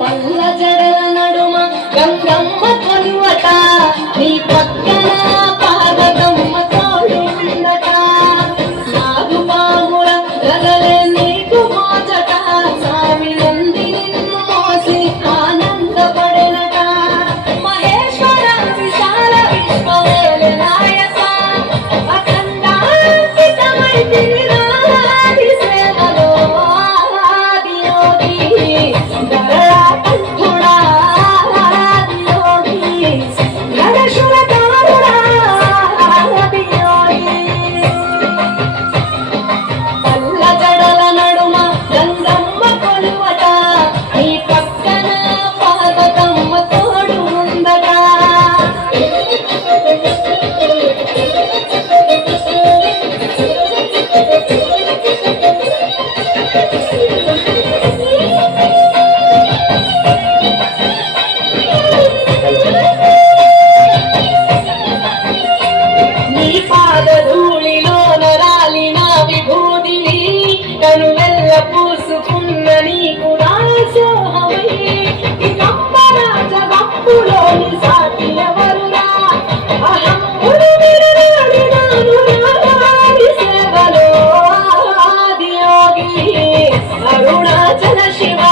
పల్ల జడల నడుమ గంగమ్మ కొలువట నీ పక్కన పార్వతమ్మ తోడు ఉండట నాగు పాముల రగలే నీకు మోచట స్వామి నంది నిన్ను మోసి ఆనందపడెనట మహేశ్వర విశాల విశ్వవేల నాయక అఖండాంకితమై తిరిగాది సేవలో ఆది యోగి దరళా కంఠుడా ఆది యోగి గణశుల కారుడా ఆది యోగి పల్ల జడల నడుమ గంగమ్మ కొలువట నీ పక్కన పార్వతమ్మ తోడు ఉందట నీ పాదధూళిలోన రాలిన విభూతిని కనువెల్ల పూసుకున్న నీకు దాసోహమై ఈ కంబరాజ గప్పులోని సాటి ఎవరురా అహమ్ముడు విరరాడినాను రాగాడి సేవలో ఆది యోగి అరుణాచల శివ